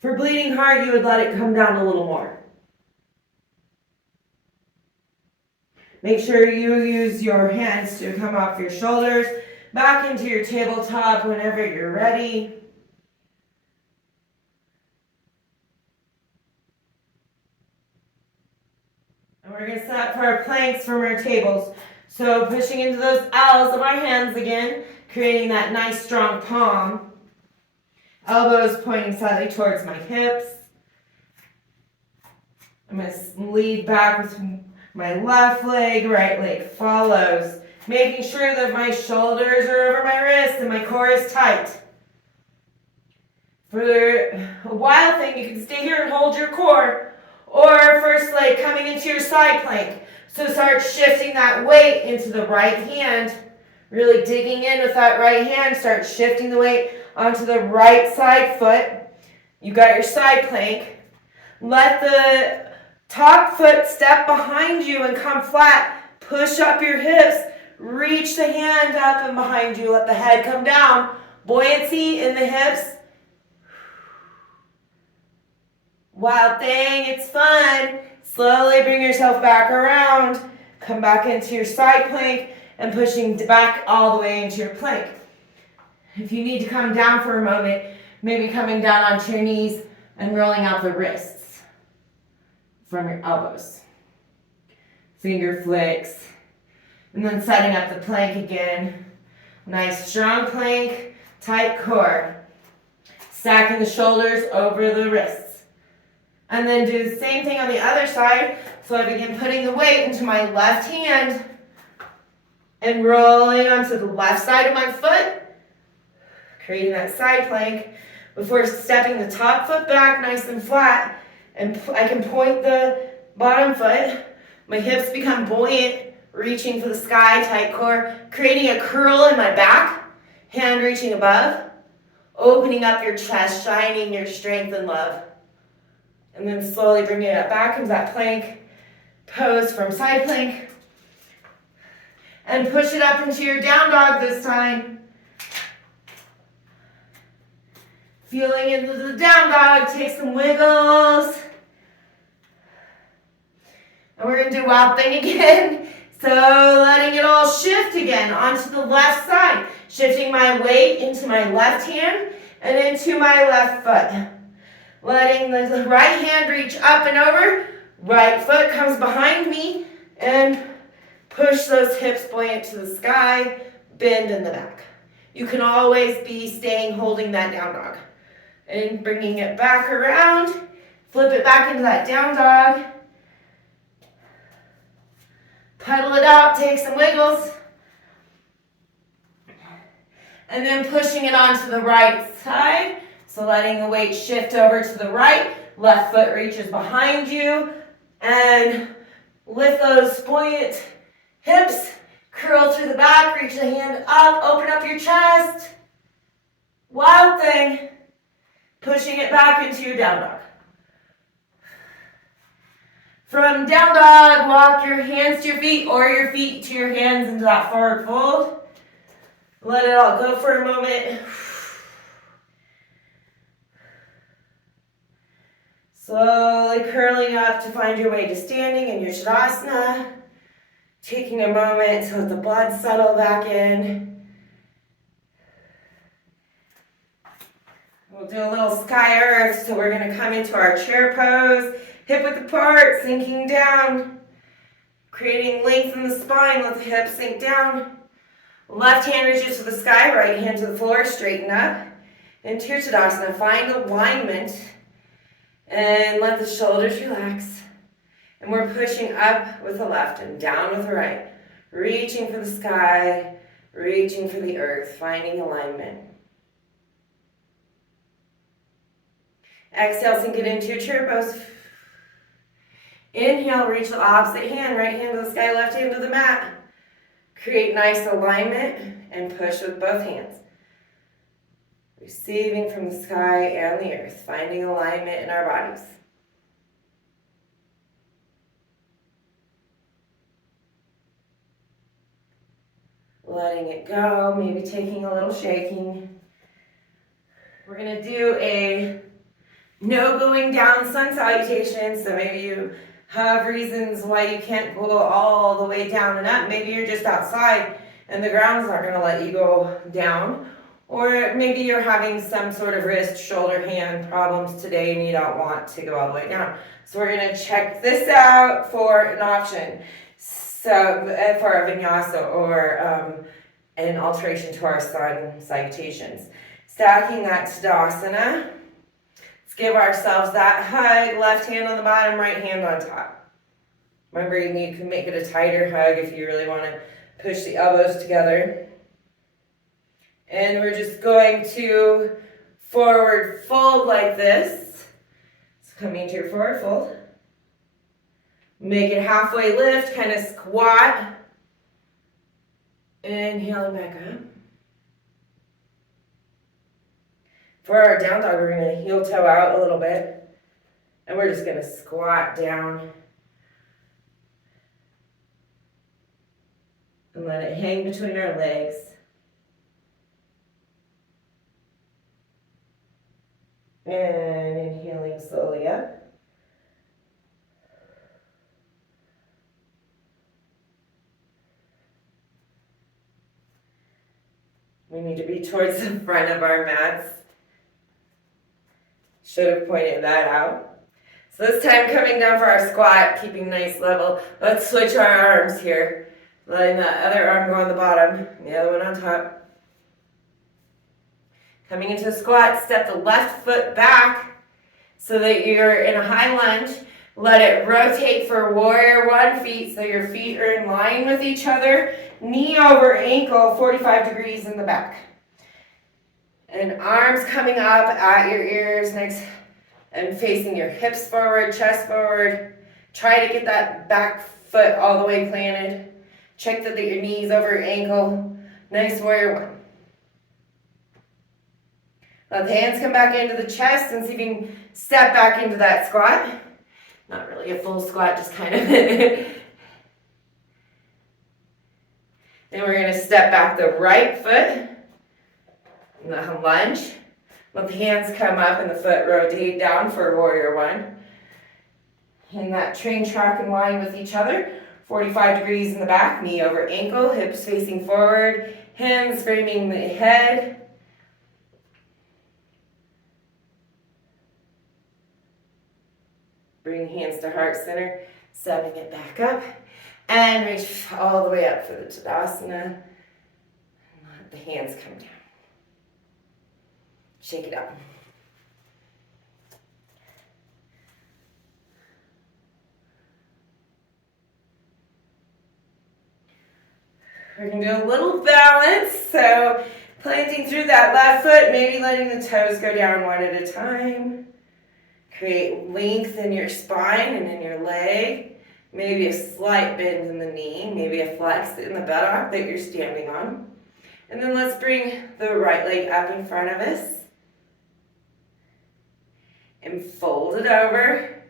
For bleeding heart, you would let it come down a little more. Make sure you use your hands to come off your shoulders, back into your tabletop whenever you're ready. We're going to set up for our planks from our tables. So pushing into those L's of our hands again, creating that nice strong palm. Elbows pointing slightly towards my hips. I'm going to lead back with my left leg, right leg follows. Making sure that my shoulders are over my wrists and my core is tight. For a wild thing, you can stay here and hold your core. Or first leg coming into your side plank. So start shifting that weight into the right hand. Really digging in with that right hand. Start shifting the weight onto the right side foot. You got your side plank. Let the top foot step behind you and come flat. Push up your hips. Reach the hand up and behind you. Let the head come down. Buoyancy in the hips. Wild thing, it's fun. Slowly bring yourself back around. Come back into your side plank and pushing back all the way into your plank. If you need to come down for a moment, maybe coming down onto your knees and rolling out the wrists from your elbows. Finger flicks. And then setting up the plank again. Nice strong plank, tight core. Stacking the shoulders over the wrists. And then do the same thing on the other side. So I begin putting the weight into my left hand and rolling onto the left side of my foot, creating that side plank before stepping the top foot back nice and flat. And I can point the bottom foot. My hips become buoyant, reaching for the sky, tight core, creating a curl in my back, hand reaching above, opening up your chest, shining your strength and love. And then slowly bringing it back into that plank pose from side plank. And push it up into your down dog this time. Feeling into the down dog, take some wiggles. And we're going to do wild thing again. So letting it all shift again onto the left side. Shifting my weight into my left hand and into my left foot. Letting the right hand reach up and over. Right foot comes behind me and push those hips buoyant to the sky. Bend in the back. You can always be staying holding that down dog. And bringing it back around. Flip it back into that down dog. Pedal it out, take some wiggles. And then pushing it onto the right side. So letting the weight shift over to the right. Left foot reaches behind you. And lift those buoyant hips. Curl through the back, reach the hand up, open up your chest. Wild thing. Pushing it back into your down dog. From down dog, walk your hands to your feet or your feet to your hands into that forward fold. Let it all go for a moment. Slowly curling up to find your way to standing in your Tadasana. Taking a moment to let the blood settle back in. We'll do a little sky earth, so we're going to come into our chair pose. Hip width apart, sinking down. Creating length in the spine, let the hips sink down. Left hand reaches to the sky, right hand to the floor, straighten up. Into your Tadasana, find alignment. And let the shoulders relax. And we're pushing up with the left and down with the right. Reaching for the sky, reaching for the earth, finding alignment. Exhale, sink it into your chair pose. Inhale, reach the opposite hand, right hand to the sky, left hand to the mat. Create nice alignment and push with both hands. Receiving from the sky and the earth, finding alignment in our bodies. Letting it go, maybe taking a little shaking. We're going to do a no going down sun salutation, so maybe you have reasons why you can't go all the way down and up. Maybe you're just outside and the ground's not going to let you go down. Or maybe you're having some sort of wrist, shoulder, hand problems today and you don't want to go all the way down. So we're gonna check this out for an option. So for a vinyasa or an alteration to our sun salutations. Stacking that Tadasana. Let's give ourselves that hug, left hand on the bottom, right hand on top. Remember, you can make it a tighter hug if you really want to push the elbows together. And we're just going to forward fold like this. So coming to your forward fold. Make it halfway lift, kind of squat. Inhaling back up. For our down dog, we're going to heel toe out a little bit. And we're just going to squat down. And let it hang between our legs. And inhaling slowly up. We need to be towards the front of our mats. Should have pointed that out. So this time coming down for our squat, keeping nice level. Let's switch our arms here. Letting the other arm go on the bottom, the other one on top. Coming into a squat, step the left foot back so that you're in a high lunge. Let it rotate for warrior one feet so your feet are in line with each other. Knee over ankle, 45 degrees in the back. And arms coming up at your ears next and facing your hips forward, chest forward. Try to get that back foot all the way planted. Check that your knees over your ankle. Nice warrior one. Let the hands come back into the chest and see if you can step back into that squat. Not really a full squat, just kind of. Then we're going to step back the right foot. Lunge. Let the hands come up and the foot rotate down for warrior one. And that train track in line with each other. 45 degrees in the back, knee over ankle, hips facing forward, hands framing the head. Bring hands to heart center, stepping it back up, and reach all the way up for the Tadasana. And let the hands come down. Shake it up. We're going to do a little balance, so planting through that left foot, maybe letting the toes go down one at a time. Create length in your spine and in your leg. Maybe a slight bend in the knee, maybe a flex in the buttock that you're standing on. And then let's bring the right leg up in front of us. And fold it over.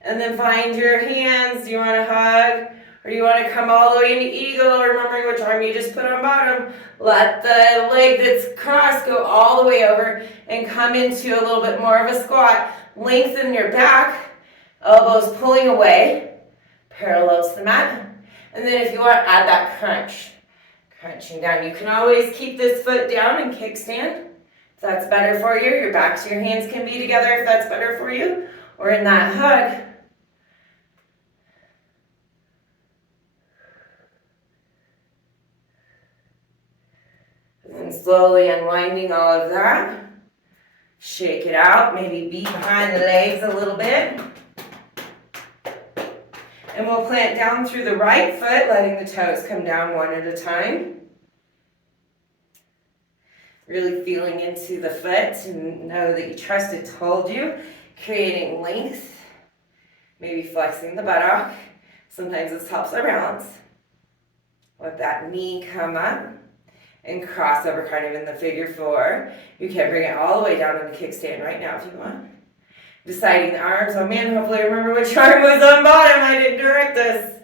And then find your hands. Do you want to hug? Or do you want to come all the way into eagle, remembering which arm you just put on bottom? Let the leg that's crossed go all the way over and come into a little bit more of a squat. Lengthen your back, elbows pulling away, parallel to the mat. And then if you want, add that crunch. Crunching down. You can always keep this foot down and kickstand. If that's better for you, your backs, your hands can be together if that's better for you. Or in that hug. And slowly unwinding all of that. Shake it out, maybe beat behind the legs a little bit. And we'll plant down through the right foot, letting the toes come down one at a time. Really feeling into the foot to know that you trust it told you. Creating length, maybe flexing the buttock. Sometimes this helps our balance. Let that knee come up. And cross over kind of in the figure four. You can bring it all the way down in the kickstand right now if you want. Deciding the arms. Oh man, hopefully I remember which arm was on bottom. I didn't direct this.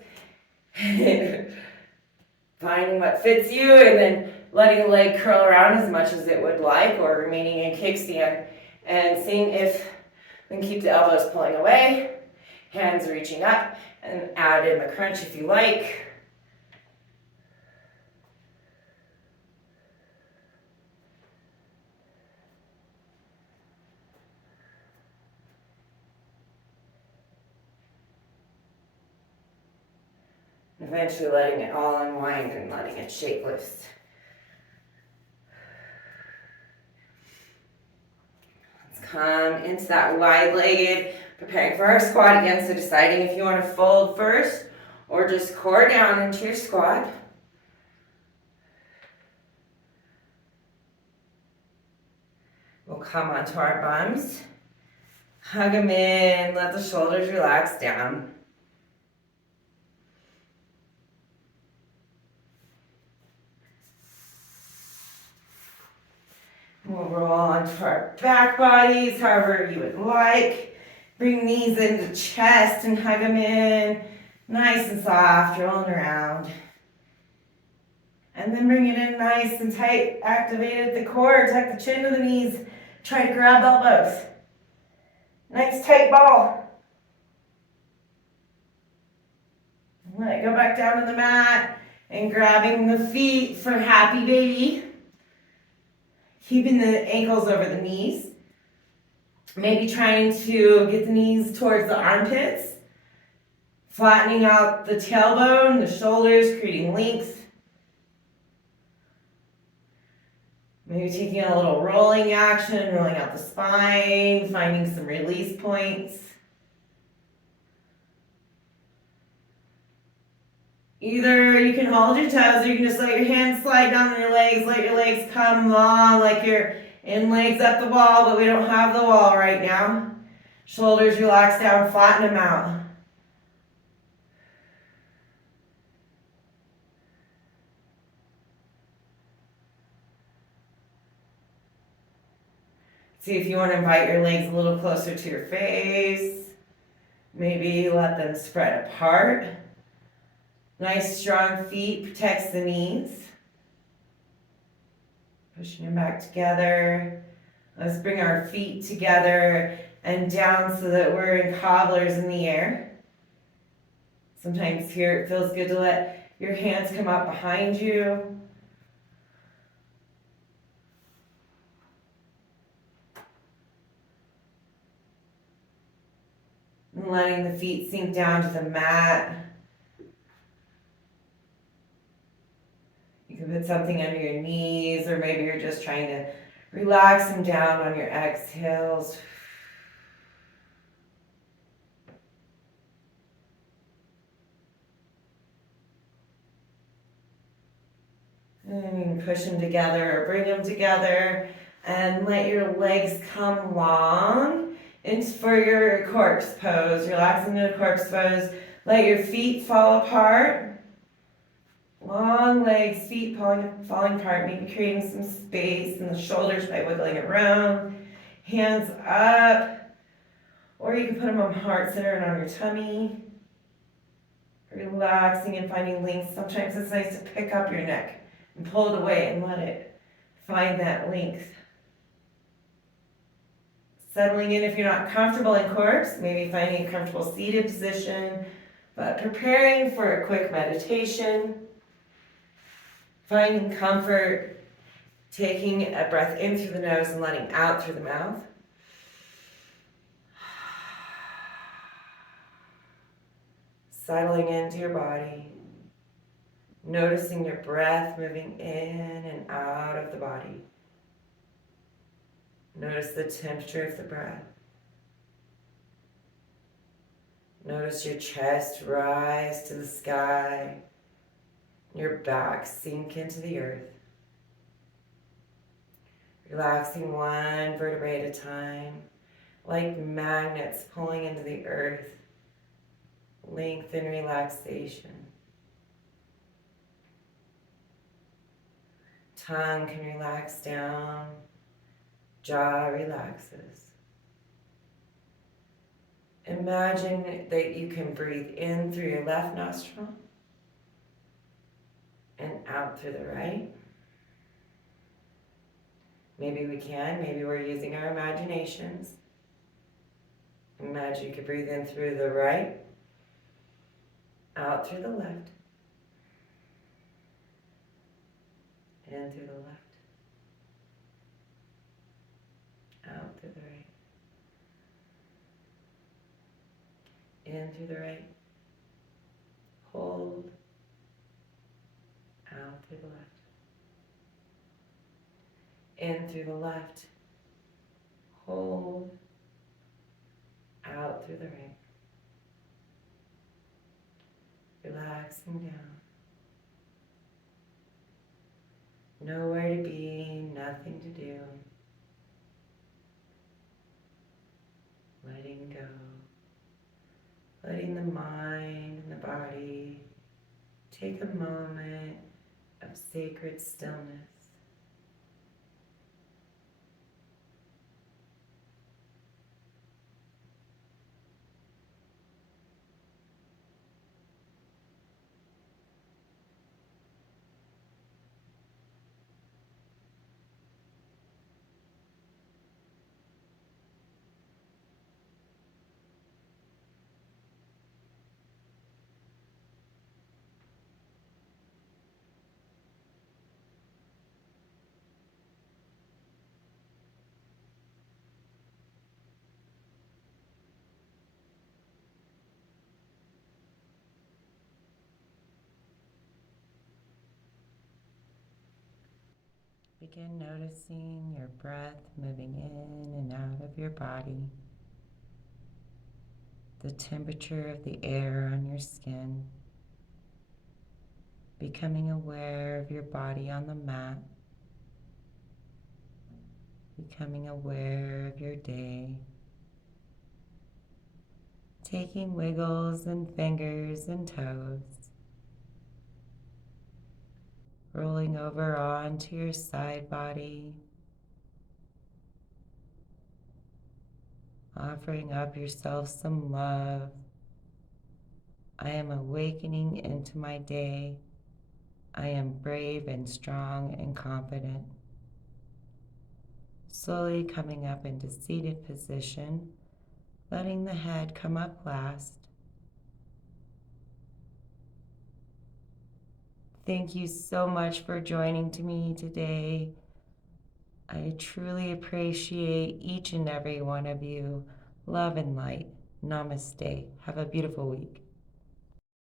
Finding what fits you and then letting the leg curl around as much as it would like or remaining in kickstand. And seeing if we can keep the elbows pulling away. Hands reaching up and add in the crunch if you like. And eventually letting it all unwind and letting it shake loose. Let's come into that wide-legged, preparing for our squat again. So deciding if you want to fold first or just core down into your squat. We'll come onto our bums. Hug them in, let the shoulders relax down. We'll roll onto our back bodies, however you would like. Bring knees into chest and hug them in. Nice and soft, rolling around. And then bring it in nice and tight. Activated the core, tuck the chin to the knees. Try to grab elbows. Nice tight ball. Let it go back down to the mat. And grabbing the feet for happy baby. Keeping the ankles over the knees. Maybe trying to get the knees towards the armpits. Flattening out the tailbone, the shoulders, creating length. Maybe taking a little rolling action, rolling out the spine, finding some release points. Either you can hold your toes or you can just let your hands slide down on your legs, let your legs come long like you're in legs up the wall, but we don't have the wall right now. Shoulders relax down, flatten them out. See if you want to invite your legs a little closer to your face. Maybe let them spread apart. Nice strong feet protects the knees. Pushing them back together. Let's bring our feet together and down so that we're in cobblers in the air. Sometimes here it feels good to let your hands come up behind you. And letting the feet sink down to the mat. You can put something under your knees, or maybe you're just trying to relax them down on your exhales. And you can push them together or bring them together and let your legs come long. And for your corpse pose, relax into the corpse pose. Let your feet fall apart. Long legs, feet falling apart, maybe creating some space in the shoulders by wiggling around. Hands up. Or you can put them on heart center and on your tummy. Relaxing and finding length. Sometimes it's nice to pick up your neck and pull it away and let it find that length. Settling in if you're not comfortable in corpse, maybe finding a comfortable seated position, but preparing for a quick meditation. Finding comfort, taking a breath in through the nose and letting out through the mouth. Settling into your body. Noticing your breath moving in and out of the body. Notice the temperature of the breath. Notice your chest rise to the sky. Your back sink into the earth. Relaxing one vertebrae at a time, like magnets pulling into the earth. Length and relaxation. Tongue can relax down. Jaw relaxes. Imagine that you can breathe in through your left nostril and out through the right. Maybe we can, maybe we're using our imaginations. Imagine you could breathe in through the right, out through the left, in through the left. Out through the right. In through the right. Hold through the left. In through the left. Hold. Out through the right. Relaxing down. Nowhere to be, nothing to do. Letting go. Letting the mind and the body take a moment of sacred stillness. Begin noticing your breath moving in and out of your body, the temperature of the air on your skin, becoming aware of your body on the mat, becoming aware of your day, taking wiggles and fingers and toes, rolling over onto your side body, offering up yourself some love. I am awakening into my day. I am brave and strong and confident. Slowly coming up into seated position, letting the head come up last. Thank you so much for joining me today. I truly appreciate each and every one of you. Love and light. Namaste. Have a beautiful week.